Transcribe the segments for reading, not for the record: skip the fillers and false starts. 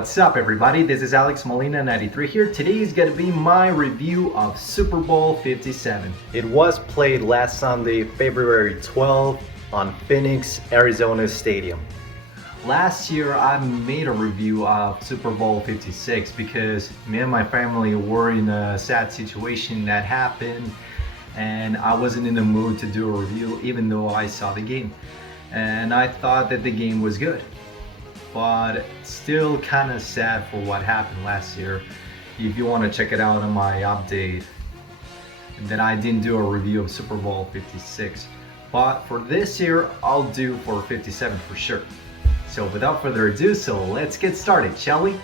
What's up everybody, this is Alex Molina93 here. Today is going to be my review of Super Bowl 57. It was played last Sunday, February 12th on Phoenix, Arizona Stadium. Last year I made a review of Super Bowl 56 because me and my family were in a sad situation that happened and I wasn't in the mood to do a review even though I saw the game. And I thought that the game was good, but still kind of sad for what happened last year. If you want to check it out on my update, that I didn't do a review of Super Bowl 56, but for this year I'll do for 57 for sure. So without further ado, let's get started, shall we?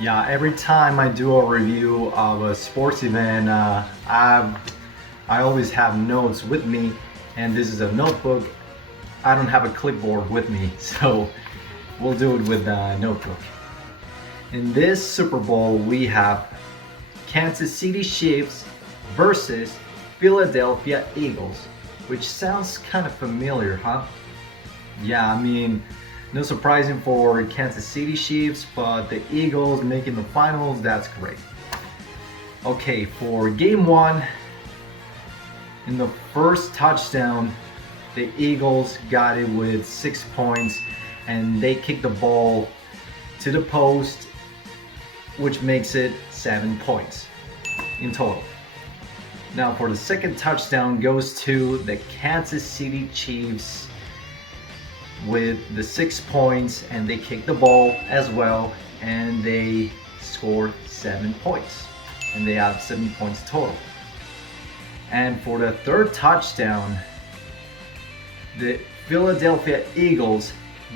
Yeah, every time I do a review of a sports event, I always have notes with me, and this is a notebook. I don't have a clipboard with me, so we'll do it with a notebook. In this Super Bowl, we have Kansas City Chiefs versus Philadelphia Eagles, which sounds kind of familiar, huh? Yeah, I mean, no surprising for Kansas City Chiefs, but the Eagles making the finals, that's great. Okay, for game one, in the first touchdown, the Eagles got it with 6 points and they kicked the ball to the post, which makes it 7 points in total. Now for the second touchdown goes to the Kansas City Chiefs with the 6 points, and they kicked the ball as well and they scored 7 points and they have 7 points total. And for the third touchdown, the Philadelphia Eagles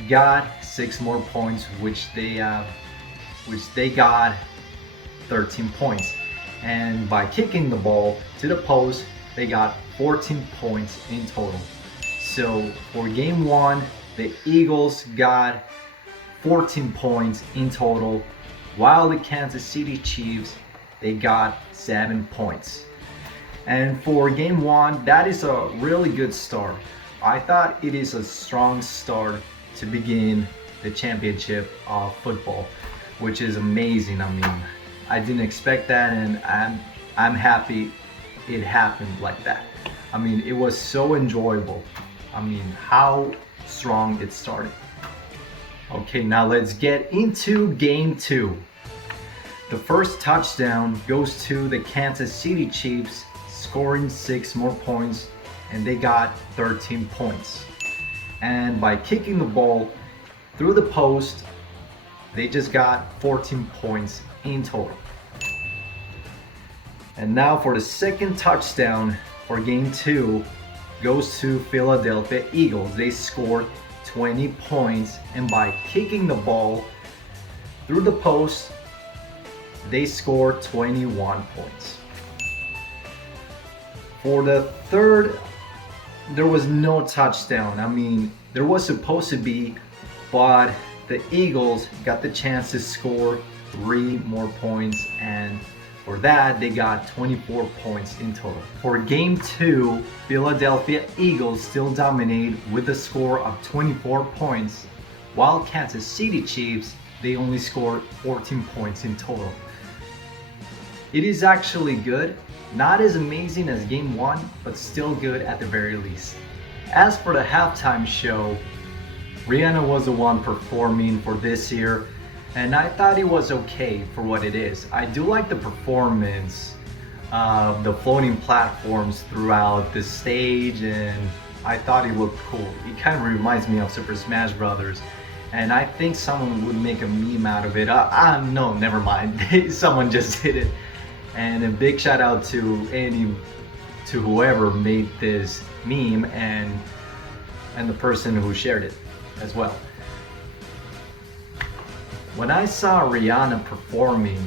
got 6 more points, which they got 13 points, and by kicking the ball to the post they got 14 points in total. So for game one, the Eagles got 14 points in total, while the Kansas City Chiefs, they got 7 points. And for game one, that is a really good start. I thought it is a strong start to begin the championship of football, which is amazing. I mean, I didn't expect that, and I'm happy it happened like that. I mean, it was so enjoyable. I mean, how strong it started. Okay, now let's get into game two. The first touchdown goes to the Kansas City Chiefs, scoring 6 more points, and they got 13 points. And by kicking the ball through the post, they just got 14 points in total. And now for the second touchdown for game two goes to Philadelphia Eagles. They scored 20 points, and by kicking the ball through the post, they scored 21 points. For the third, there was no touchdown. I mean, there was supposed to be, but the Eagles got the chance to score 3 more points, and for that they got 24 points in total. For game two, Philadelphia Eagles still dominate with a score of 24 points, while Kansas City Chiefs, they only scored 14 points in total. It is actually good. Not as amazing as game one, but still good at the very least. As for the halftime show, Rihanna was the one performing for this year, and I thought it was okay for what it is. I do like the performance of the floating platforms throughout the stage, and I thought it looked cool. It kind of reminds me of Super Smash Brothers, and I think someone would make a meme out of it. No, never mind. Someone just did it. And a big shout out to whoever made this meme and the person who shared it as well. When I saw Rihanna performing,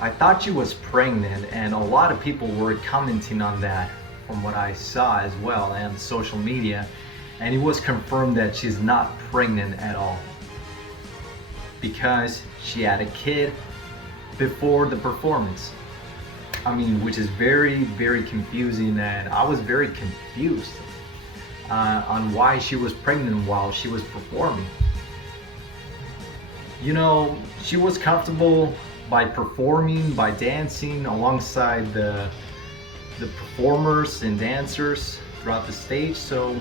I thought she was pregnant, and a lot of people were commenting on that from what I saw as well on social media, and it was confirmed that she's not pregnant at all because she had a kid before the performance. I mean, which is very, very confusing, and I was very confused on why she was pregnant while she was performing. You know, she was comfortable by performing, by dancing alongside the performers and dancers throughout the stage. So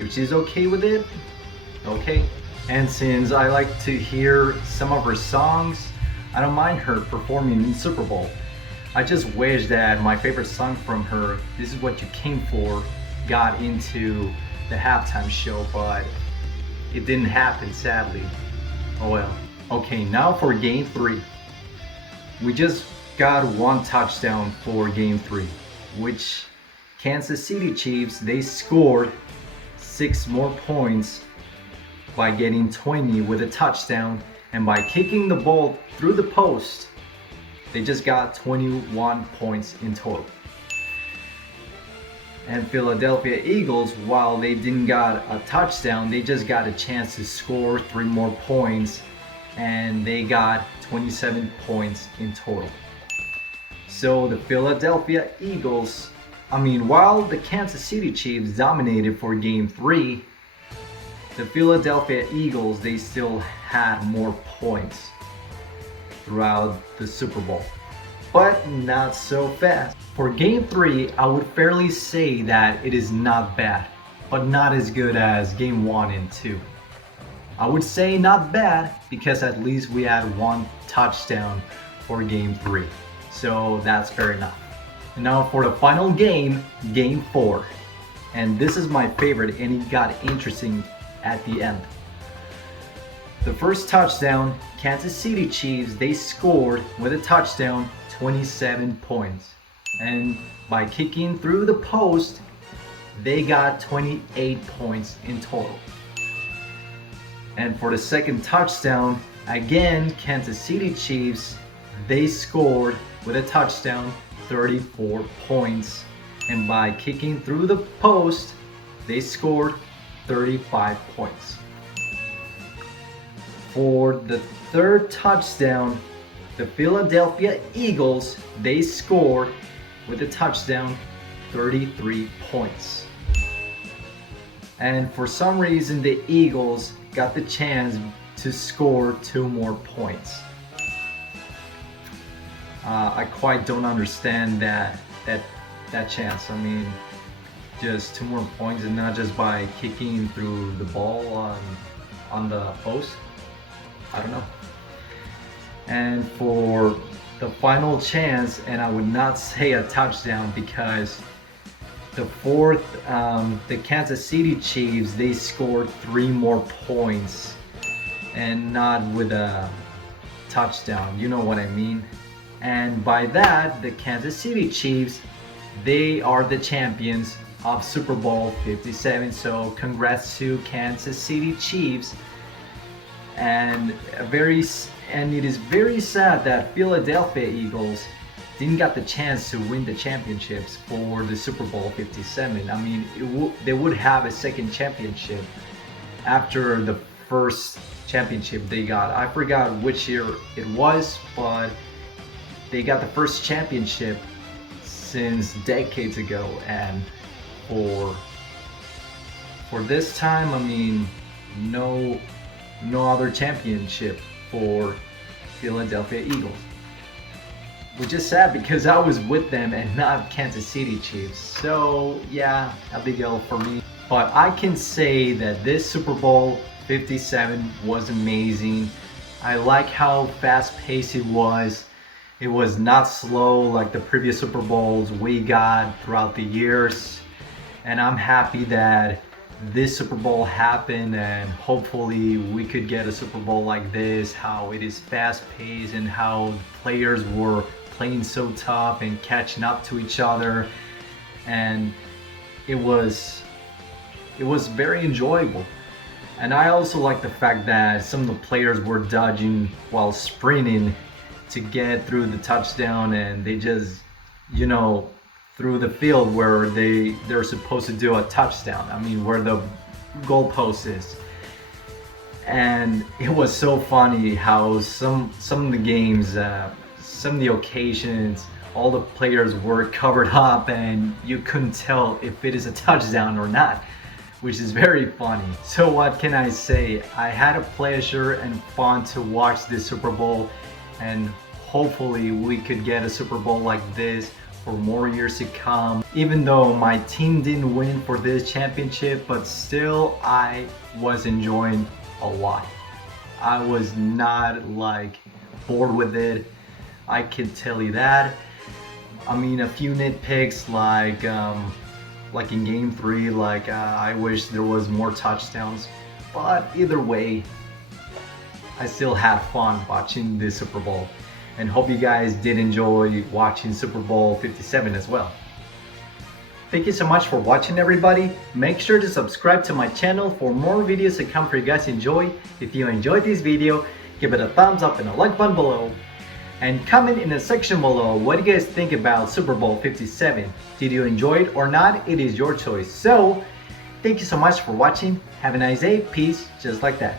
if she's okay with it, okay. And since I like to hear some of her songs, I don't mind her performing in Super Bowl. I just wish that my favorite song from her, This Is What You Came For, got into the halftime show, but it didn't happen, sadly. Oh well. Okay, now for game 3. We just got one touchdown for game 3, which Kansas City Chiefs, they scored 6 more points by getting 20 with a touchdown, and by kicking the ball through the post, they just got 21 points in total. And Philadelphia Eagles, while they didn't got a touchdown, they just got a chance to score 3 more points, and they got 27 points in total. So the Philadelphia Eagles, while the Kansas City Chiefs dominated for game 3, the Philadelphia Eagles, they still had more points throughout the Super Bowl, but not so fast. For game 3, I would fairly say that it is not bad, but not as good as game 1 and 2. I would say not bad because at least we had 1 touchdown for game 3. So that's fair enough. And now for the final game, game 4. And this is my favorite, and it got interesting at the end. The first touchdown, Kansas City Chiefs, they scored with a touchdown 27 points. And by kicking through the post, they got 28 points in total. And for the second touchdown, again, Kansas City Chiefs, they scored with a touchdown 34 points. And by kicking through the post, they scored 35 points. For the third touchdown, the Philadelphia Eagles, they scored with a touchdown 33 points. And for some reason, the Eagles got the chance to score 2 more points. I quite don't understand that chance. Just 2 more points, and not just by kicking through the ball on the post. I don't know. And for the final chance, and I would not say a touchdown because the fourth, the Kansas City Chiefs, they scored 3 more points and not with a touchdown, you know what I mean. And by that, the Kansas City Chiefs, they are the champions of Super Bowl 57. So congrats to Kansas City Chiefs. And it is very sad that Philadelphia Eagles didn't get the chance to win the championships for the Super Bowl 57. They would have a second championship after the first championship they got. I forgot which year it was, but they got the first championship since decades ago. And for this time, no other championship for Philadelphia Eagles, which is sad because I was with them and not Kansas City Chiefs. So yeah, a big L for me. But I can say that this Super Bowl 57 was amazing. I like how fast-paced it was. It was not slow like the previous Super Bowls we got throughout the years. And I'm happy that this Super Bowl happened, and hopefully we could get a Super Bowl like this, how it is fast-paced and how players were playing so tough and catching up to each other. And it was very enjoyable. And I also like the fact that some of the players were dodging while sprinting to get through the touchdown, and they just, through the field where they're supposed to do a touchdown. Where the goalpost is. And it was so funny how some of the games, some of the occasions, all the players were covered up and you couldn't tell if it is a touchdown or not. which is very funny. So what can I say? I had a pleasure and fun to watch this Super Bowl, and hopefully we could get a Super Bowl like this for more years to come. Even though my team didn't win for this championship, but still I was enjoying a lot. I was not like bored with it, I can tell you that. I mean, a few nitpicks like in game 3, I wish there was more touchdowns, but either way, I still have fun watching this Super Bowl, and hope you guys did enjoy watching Super Bowl 57 as well. Thank you so much for watching, everybody. Make sure to subscribe to my channel for more videos to come for you guys to enjoy. If you enjoyed this video, give it a thumbs up and a like button below. And comment in the section below what do you guys think about Super Bowl 57. Did you enjoy it or not? It is your choice. So, thank you so much for watching. Have a nice day. Peace. Just like that.